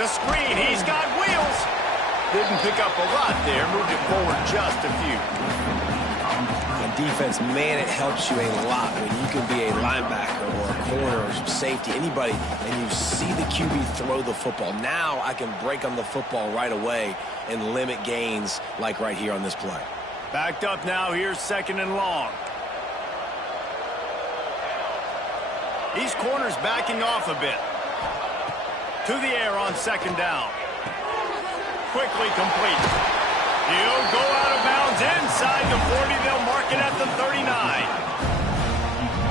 The screen, he's got wheels. Didn't pick up a lot there, moved it forward just a few. And defense, man, it helps you a lot when you can be a linebacker or a corner or safety, anybody, and you see the QB throw the football. Now I can break on the football right away and limit gains like right here on this play. Backed up now, here's 2nd and long. These corners backing off a bit. To the air on 2nd down. Quickly complete. He'll go out of bounds inside the 40. They'll mark it at the 39.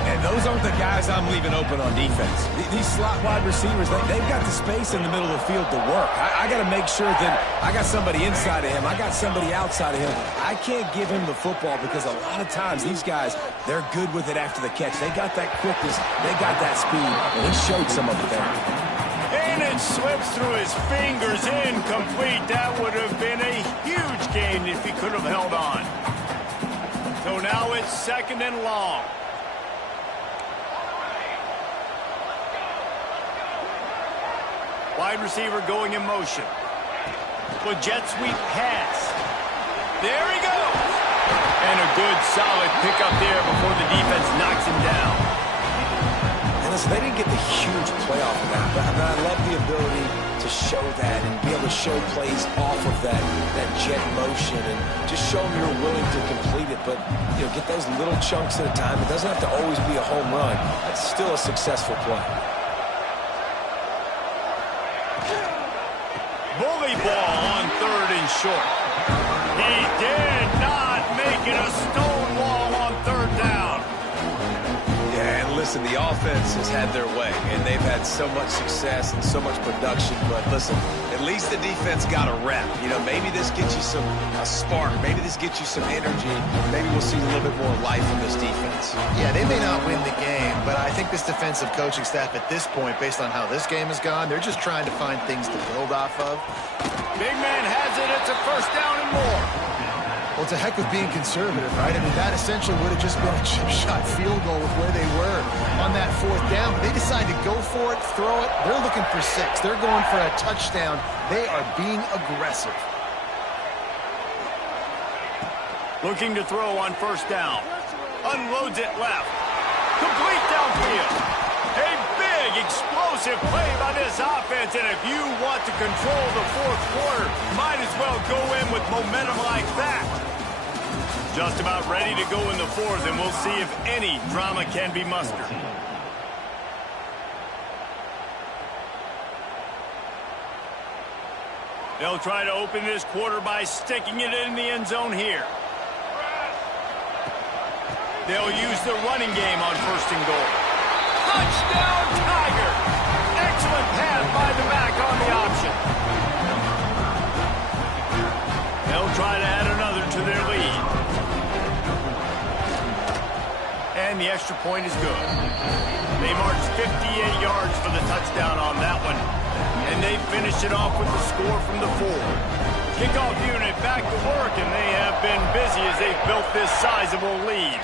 And those aren't the guys I'm leaving open on defense. These slot wide receivers, they've got the space in the middle of the field to work. I got to make sure that I got somebody inside of him. I got somebody outside of him. I can't give him the football because a lot of times these guys, they're good with it after the catch. They got that quickness. They got that speed. And he showed some of it there. And it slips through his fingers, incomplete. That would have been a huge gain if he could have held on. So now it's 2nd and long. Wide receiver going in motion. With jet sweep pass. There he goes. And a good solid pickup there before the defense knocks him down. And listen, they didn't get the huge playoff of that, but I love the ability to show that and be able to show plays off of that jet motion and just show them you're willing to complete it, but get those little chunks at a time. It doesn't have to always be a home run. That's still a successful play. Bully ball on 3rd and short. He did not make it a stone wall on 3rd down. Yeah, and listen, the offense has had their way, and they've had so much success and so much production. But listen, at least the defense got a rep. Maybe this gets you a spark. Maybe this gets you some energy. Maybe we'll see a little bit more life from this defense. Yeah, they may not win the game, but I think this defensive coaching staff at this point, based on how this game has gone, they're just trying to find things to build off of. Big man has it. It's a 1st down and more. Well, it's a heck of being conservative, right? I mean, that essentially would have just been a chip shot field goal with where they were on that 4th down. But they decided to go for it, throw it. They're looking for 6. They're going for a touchdown. They are being aggressive. Looking to throw on 1st down. Unloads it left. Complete downfield. A big, explosive play by this offense. And if you want to control the 4th quarter, might as well go in with momentum like that. Just about ready to go in the 4th, and we'll see if any drama can be mustered. They'll try to open this quarter by sticking it in the end zone here. They'll use the running game on 1st and goal. Touchdown, Tiger! Excellent pass by the back on the option. They'll try to add another to their lead. And the extra point is good. They marched 58 yards for the touchdown on that one. And they finished it off with the score from the 4. Kickoff unit back to work, and they have been busy as they've built this sizable lead.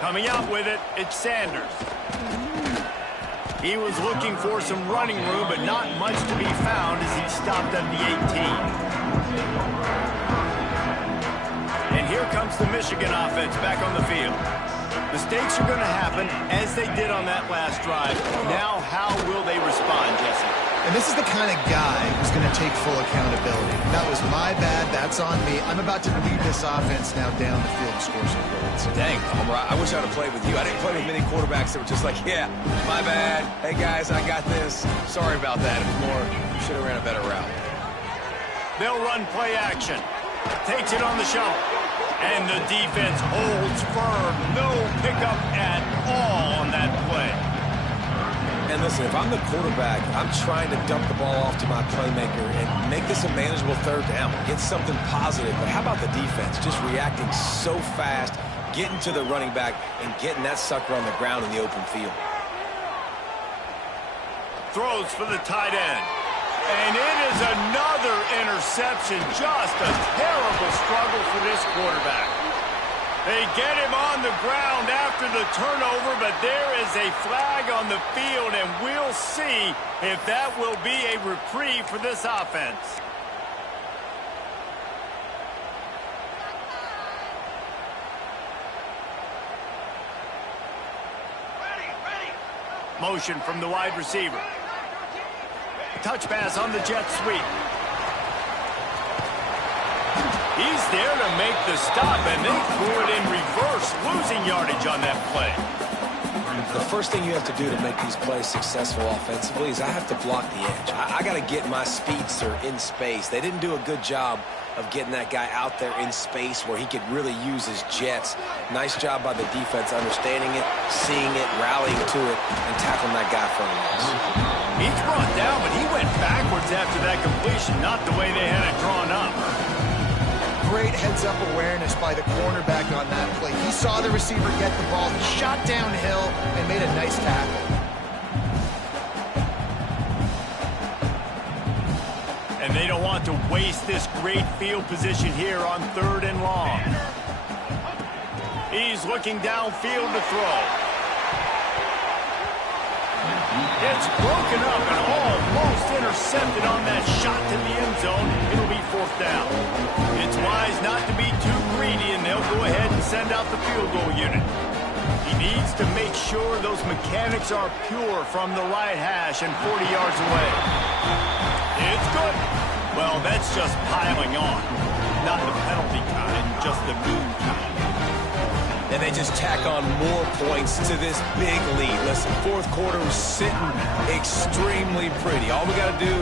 Coming out with it, it's Sanders. He was looking for some running room, but not much to be found as he stopped at the 18. And here comes the Michigan offense back on the field. Mistakes are going to happen, as they did on that last drive. Now, how will they respond, Jesse? And this is the kind of guy who's going to take full accountability. That was my bad. That's on me. I'm about to lead this offense now down the field and score some goals. Dang, Homer, I wish I'd have played with you. I didn't play with many quarterbacks that were just like, yeah, my bad. Hey, guys, I got this. Sorry about that. It was more, you should have ran a better route. They'll run play action. Takes it on the shovel. And the defense holds firm. No pickup at all on that play. And listen, if I'm the quarterback, I'm trying to dump the ball off to my playmaker and make this a manageable 3rd down. Get something positive. But how about the defense? Just reacting so fast, getting to the running back, and getting that sucker on the ground in the open field. Throws for the tight end. And it is another interception. Just a terrible struggle for this quarterback. They get him on the ground after the turnover, but there is a flag on the field, and we'll see if that will be a reprieve for this offense. Motion from the wide receiver. Touch pass on the jet sweep. He's there to make the stop, and they threw it in reverse, losing yardage on that play. The first thing you have to do to make these plays successful offensively is I have to block the edge. I got to get my speedster in space. They didn't do a good job of getting that guy out there in space where he could really use his jets. Nice job by the defense understanding it, seeing it, rallying to it, and tackling that guy for a loss. He's brought down, but he went backwards after that completion, not the way they had it drawn up. Great heads-up awareness by the cornerback on that play. He saw the receiver get the ball, he shot downhill, and made a nice tackle. And they don't want to waste this great field position here on 3rd and long. He's looking downfield to throw. It's broken up and almost intercepted on that shot to the end zone. It'll be 4th down. It's wise not to be too greedy, and they'll go ahead and send out the field goal unit. He needs to make sure those mechanics are pure from the right hash and 40 yards away. It's good. Well, that's just piling on. Not the penalty kind, just the moon kind. And they just tack on more points to this big lead. Listen, 4th quarter was sitting extremely pretty. All we got to do,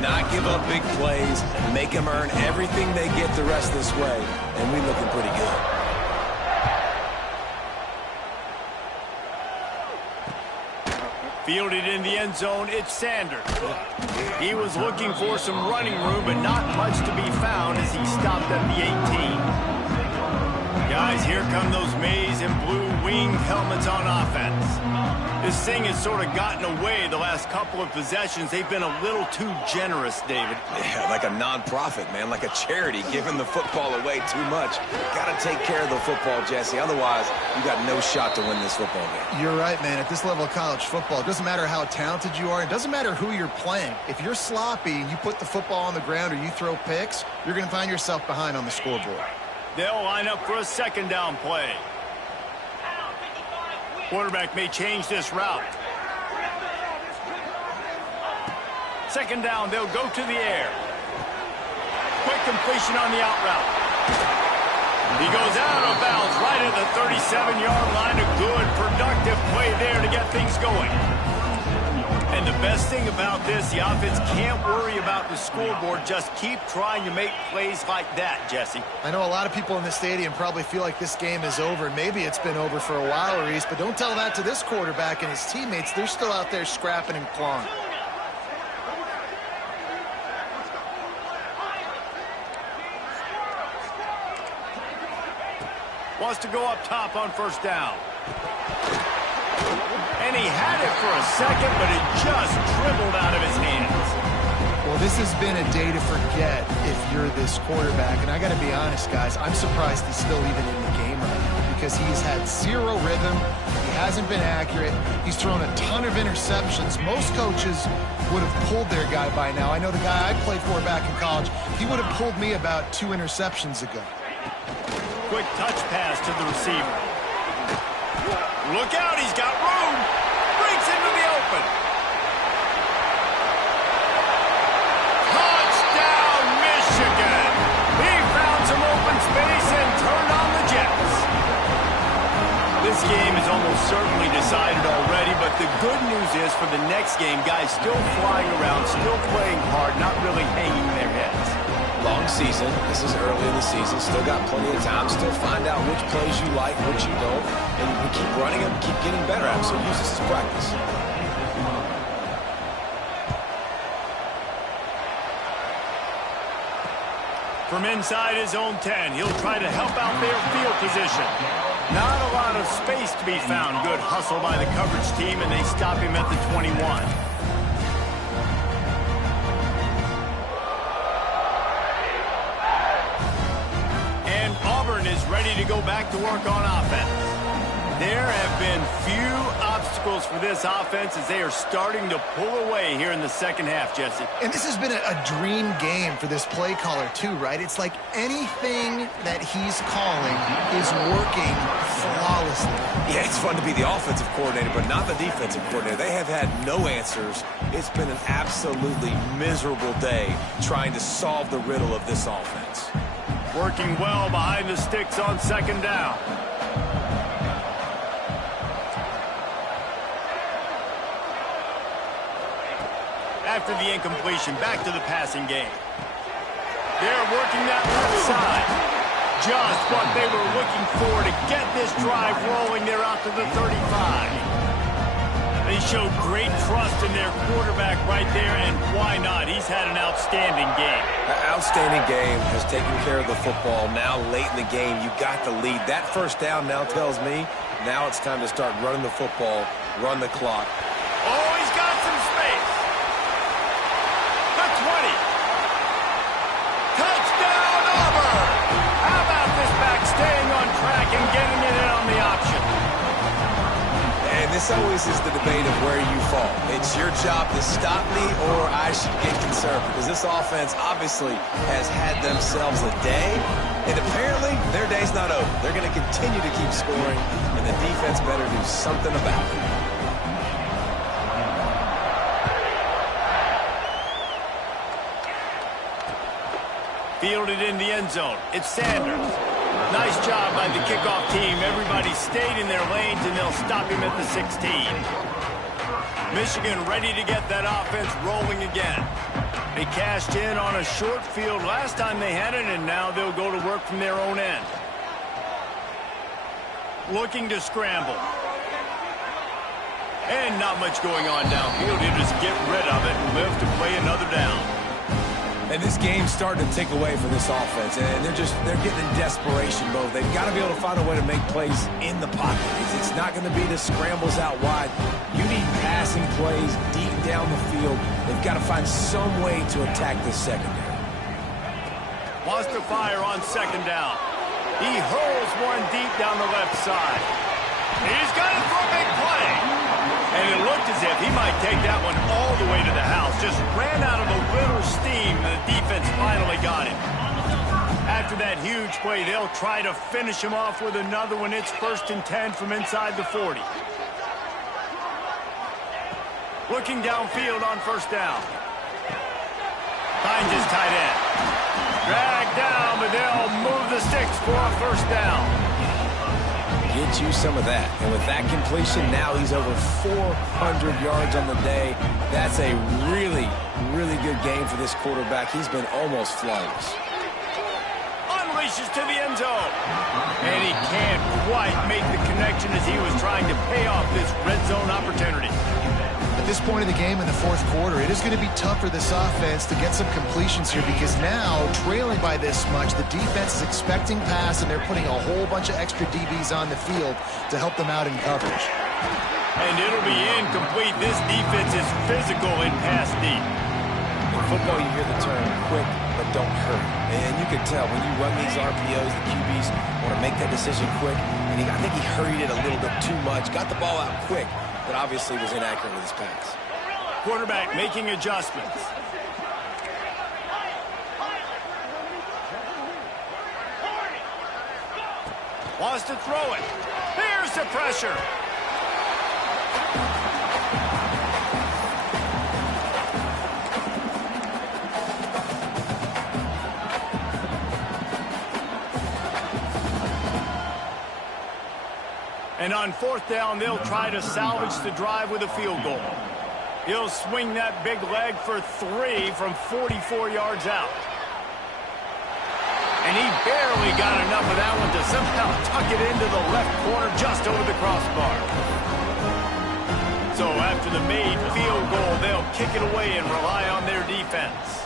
not give up big plays, make them earn everything they get the rest of this way, and we looking pretty good. Fielded in the end zone, it's Sanders. He was looking for some running room, but not much to be found as he stopped at the 18. Guys, here come those maize and blue winged helmets on offense. This thing has sort of gotten away the last couple of possessions. They've been a little too generous, David. Yeah, like a non-profit, man, like a charity, giving the football away too much. Got to take care of the football, Jesse. Otherwise, you got no shot to win this football game. You're right, man. At this level of college football, it doesn't matter how talented you are. It doesn't matter who you're playing. If you're sloppy and you put the football on the ground or you throw picks, you're going to find yourself behind on the scoreboard. They'll line up for a 2nd down play. Quarterback may change this route. 2nd down, they'll go to the air. Quick completion on the out route. He goes out of bounds right at the 37-yard line. A good, productive play there to get things going. And the best thing about this, the offense can't worry about the scoreboard. Just keep trying to make plays like that, Jesse. I know a lot of people in the stadium probably feel like this game is over. Maybe it's been over for a while, Reese, but don't tell that to this quarterback and his teammates. They're still out there scrapping and clawing. Wants to go up top on first down. And he had it for a second, but it just dribbled out of his hands. Well, this has been a day to forget if you're this quarterback. And I got to be honest, guys, I'm surprised he's still even in the game right now because he's had zero rhythm. He hasn't been accurate. He's thrown a ton of interceptions. Most coaches would have pulled their guy by now. I know the guy I played for back in college, he would have pulled me about 2 interceptions ago. Quick touch pass to the receiver. Look out, he's got room. Breaks into the open. Touchdown, Michigan. He found some open space and turned on the Jets. This game is almost certainly decided already, but the good news is for the next game, guys still flying around, still playing hard, not really hanging their heads. Long season. This is early in the season. Still got plenty of time. Still find out which plays you like, which you don't. And we keep running them, keep getting better at them. So use this as practice. From inside his own 10, he'll try to help out their field position. Not a lot of space to be found. Good hustle by the coverage team, and they stop him at the 21. Auburn is ready to go back to work on offense. There have been few obstacles for this offense as they are starting to pull away here in the second half, Jesse. And this has been a dream game for this play caller too, right? It's like anything that he's calling is working flawlessly. Yeah, it's fun to be the offensive coordinator, but not the defensive coordinator. They have had no answers. It's been an absolutely miserable day trying to solve the riddle of this offense. Working well behind the sticks on second down. After the incompletion, back to the passing game. They're working that left side. Just what they were looking for to get this drive rolling. They're out to the 35. They showed great trust in their quarterback right there, and why not? He's had an outstanding game. An outstanding game, just taking care of the football. Now, late in the game, you got the lead. That first down now tells me now it's time to start running the football, run the clock. Oh, he's got some space. The 20. Touchdown, Auburn! How about this back staying on track and getting it in on the option? And this always is the debate of where you fall. It's your job to stop me or I should get concerned because this offense obviously has had themselves a day, and apparently their day's not over. They're going to continue to keep scoring, and the defense better do something about it. Fielded in the end zone. It's Sanders. Nice job by the kickoff team. Everybody stayed in their lanes, and they'll stop him at the 16. Michigan ready to get that offense rolling again. They cashed in on a short field last time they had it, and now they'll go to work from their own end. Looking to scramble. And not much going on downfield. He'll just get rid of it and live to play another down. And this game's starting to take away from this offense, and they're getting in desperation mode. They've got to be able to find a way to make plays in the pocket. It's not going to be the scrambles out wide. You need passing plays deep down the field. They've got to find some way to attack this secondary. Wants to fire on second down. He hurls one deep down the left side. He's got it for a big play. And it looked as if he might take that one all the way to the house. Just ran out of a little steam, and the defense finally got him. After that huge play, they'll try to finish him off with another one. It's 1st and 10 from inside the 40. Looking downfield on first down. Finds his tight end. Dragged down, but they'll move the sticks for a first down. Get you some of that. And with that completion, now he's over 400 yards on the day. That's a really, really good game for this quarterback. He's been almost flawless. Unleashes to the end zone. And he can't quite make the connection as he was trying to pay off this red zone opportunity. At this point in the game in the fourth quarter, it is going to be tough for this offense to get some completions here because now, trailing by this much, the defense is expecting pass, and they're putting a whole bunch of extra DBs on the field to help them out in coverage. And it'll be incomplete. This defense is physical in pass deep. In football, you hear the term quick, but don't hurry. And you can tell when you run these RPOs, the QBs want to make that decision quick. And I think he hurried it a little bit too much, got the ball out quick, but obviously was inaccurate with his pass. Quarterback making adjustments. Wants to throw it. Here's the pressure. And on fourth down, they'll try to salvage the drive with a field goal. He'll swing that big leg for 3 from 44 yards out. And he barely got enough of that one to somehow tuck it into the left corner just over the crossbar. So after the made field goal, they'll kick it away and rely on their defense.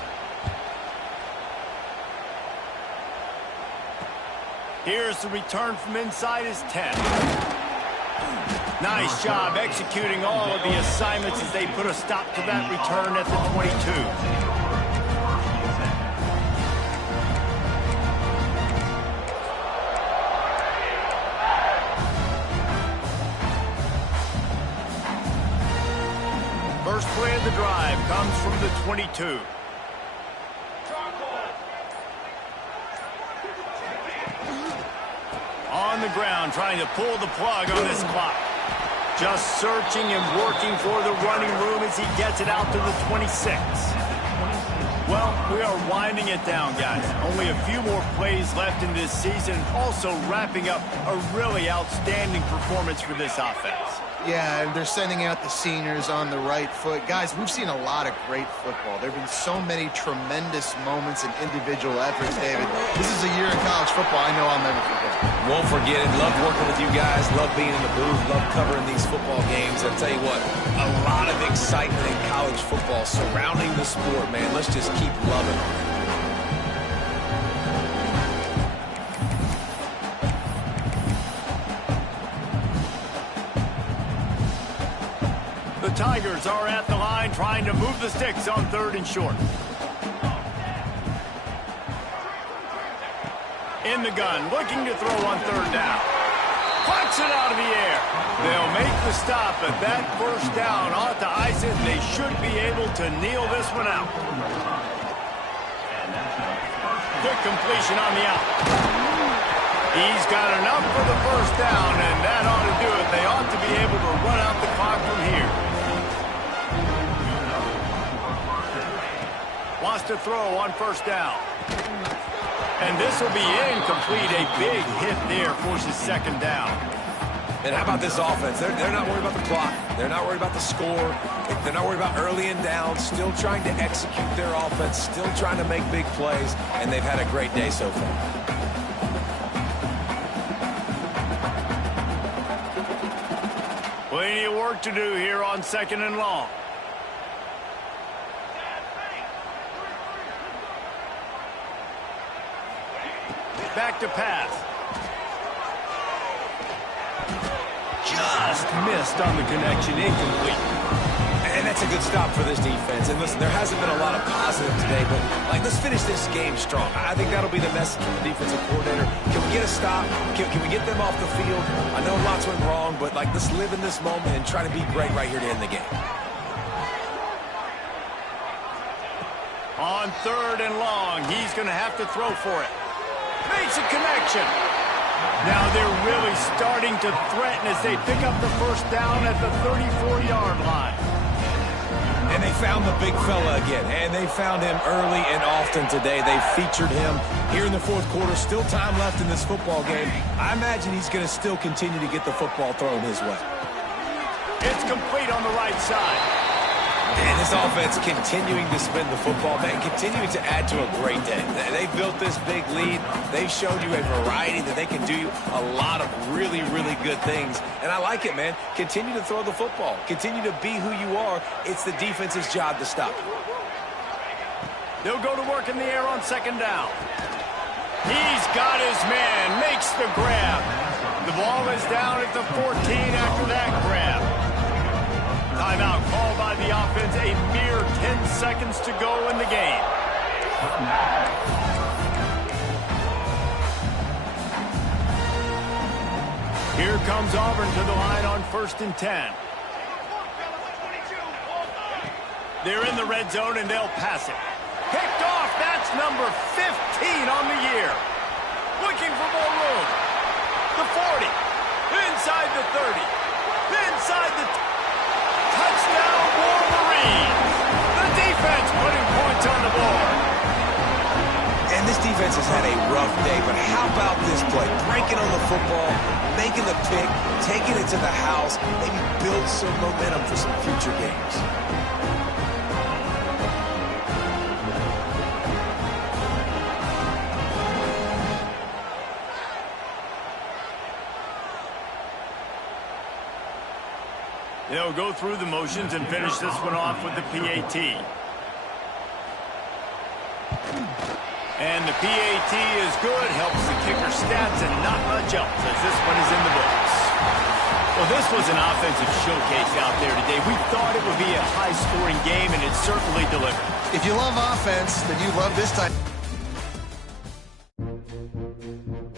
Here's the return from inside his 10. Nice job executing all of the assignments as they put a stop to that return at the 22. First play of the drive comes from the 22. On the ground, trying to pull the plug on this clock. Just searching and working for the running room as he gets it out to the 26. Well, we are winding it down, guys. Only a few more plays left in this season. Also wrapping up a really outstanding performance for this offense. Yeah, and they're sending out the seniors on the right foot. Guys, we've seen a lot of great football. There have been so many tremendous moments and individual efforts, David. This is a year in college football I know I'll never forget. Won't forget it. Love working with you guys. Love being in the booth. Love covering these football games. I'll tell you what, a lot of excitement in college football surrounding the sport, man. Let's just keep loving it. The Tigers are at the line trying to move the sticks on 3rd and short. In the gun, looking to throw on 3rd down. Punts it out of the air. They'll make the stop, but that first down ought to ice it. They should be able to kneel this one out. Good completion on the out. He's got enough for the first down, and that ought to do it. They ought to be able to run out the clock from here. Wants to throw on 1st down. And this will be incomplete. A big hit there forces 2nd down. And how about this offense? They're not worried about the clock. They're not worried about the score. They're not worried about early and down. Still trying to execute their offense. Still trying to make big plays. And they've had a great day so far. Plenty of work to do here on 2nd and long. Back to pass. Just missed on the connection, incomplete. And that's a good stop for this defense. And listen, there hasn't been a lot of positive today, but let's finish this game strong. I think that'll be the message from the defensive coordinator. Can we get a stop? Can we get them off the field? I know lots went wrong, but let's live in this moment and try to be great right here to end the game. On 3rd and long, he's going to have to throw for it. Makes a connection. Now they're really starting to threaten as they pick up the first down at the 34-yard line. And And they found the big fella again, and they found him early and often today. They featured him here in the fourth quarter. Still time left in this football game. I imagine he's going to still continue to get the football thrown his way. It's complete on the right side. And this offense continuing to spin the football, man, continuing to add to a great day. They built this big lead. They've showed you a variety that they can do a lot of really, really good things. And I like it, man. Continue to throw the football. Continue to be who you are. It's the defense's job to stop you. They'll go to work in the air on second down. He's got his man, makes the grab. The ball is down at the 14 after that grab. Timeout called by the offense, a mere 10 seconds to go in the game. Here comes Auburn to the line on 1st and 10. They're in the red zone and they'll pass it. Picked off, that's number 15 on the year. Looking for more room. The 40, inside the 30, inside the... Touchdown, Wolverines! The defense putting points on the board. And this defense has had a rough day, but how about this play? Breaking on the football, making the pick, taking it to the house, maybe build some momentum for some future games. They'll go through the motions and finish this one off with the PAT. And the PAT is good, helps the kicker stats and not much else as this one is in the books. Well, this was an offensive showcase out there today. We thought it would be a high-scoring game, and it certainly delivered. If you love offense, then you love this type.